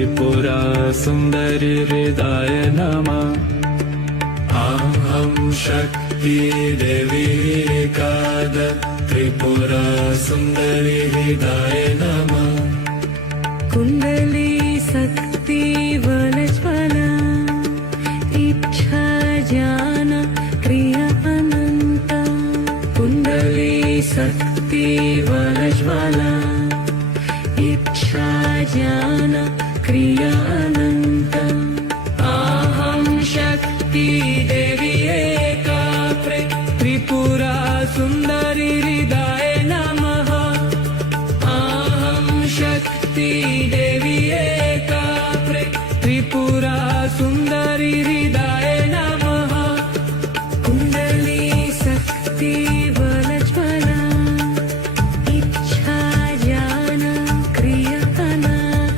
त्रिपुरा सुन्दरि हृदय नमः अहं शक्ति देवी काद त्रिपुरा सुन्दरि हृदय नमः कुण्डली सत्